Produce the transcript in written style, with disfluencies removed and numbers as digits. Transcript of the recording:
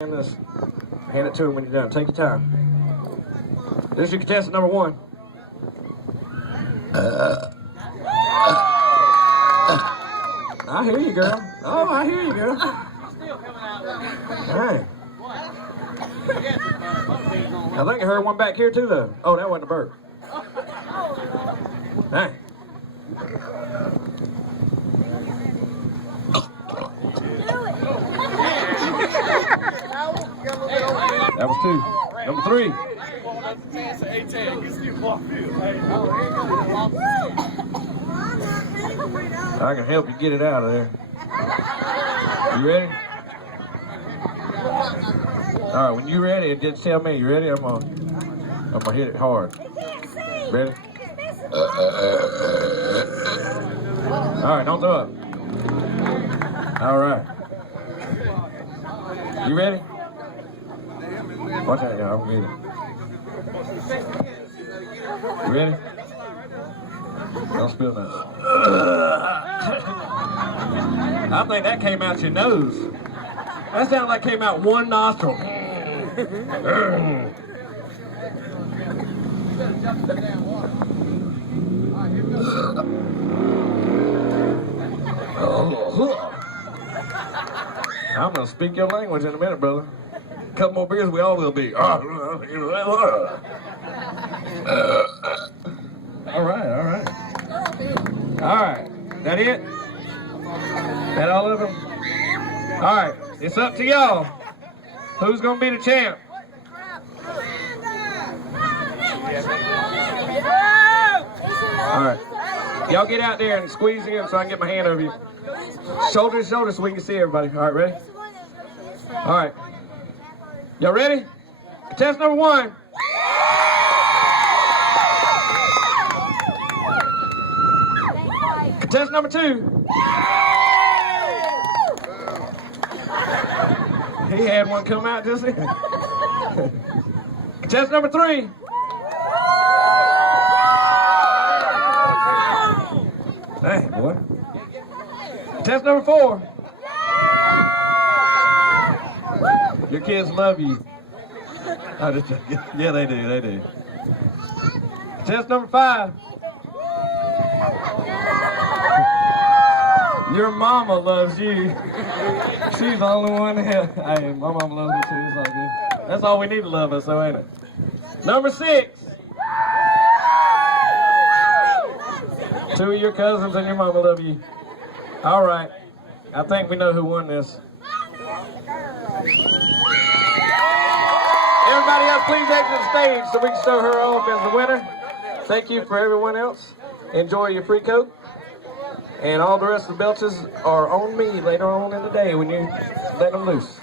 Hand it to him when you're done. Take your time. This is your contestant number one. I hear you, girl. Oh, I hear you, girl. All right. I think I heard one back here too, though. Oh, that wasn't a burp. Hey. That was two. Number three. I can help you get it out of there. You ready? All right, when you're ready, just tell me. You ready? I'm gonna hit it hard. Ready? All right, don't throw up. All right. You ready? Watch out, y'all. I'm ready. You ready? Don't spill that. I think that came out your nose. That sounded like it came out one nostril. I'm gonna speak your language in a minute, brother. A couple more beers, we all will be. All right. All right, that it? That all of them? All right, it's up to y'all. Who's gonna be the champ? All right, y'all get out there and squeeze in so I can get my hand over you. Shoulder to shoulder so we can see everybody. All right, ready? All right. Y'all ready? Contestant number one. Contestant number two. He had one come out just then. Contestant number three. Dang, boy. Contestant number four. Your kids love you. Yeah, they do. Contestant number five. Your mama loves you. She's the only one here. Hey, my mama loves me too. It's all good. That's all we need to love us, though, ain't it? Number six. Two of your cousins and your mama love you. All right. I think we know who won this. Everybody else, please exit the stage so we can show her off as the winner. Thank you for everyone else. Enjoy your free coat. And all the rest of the belches are on me later on in the day when you let them loose.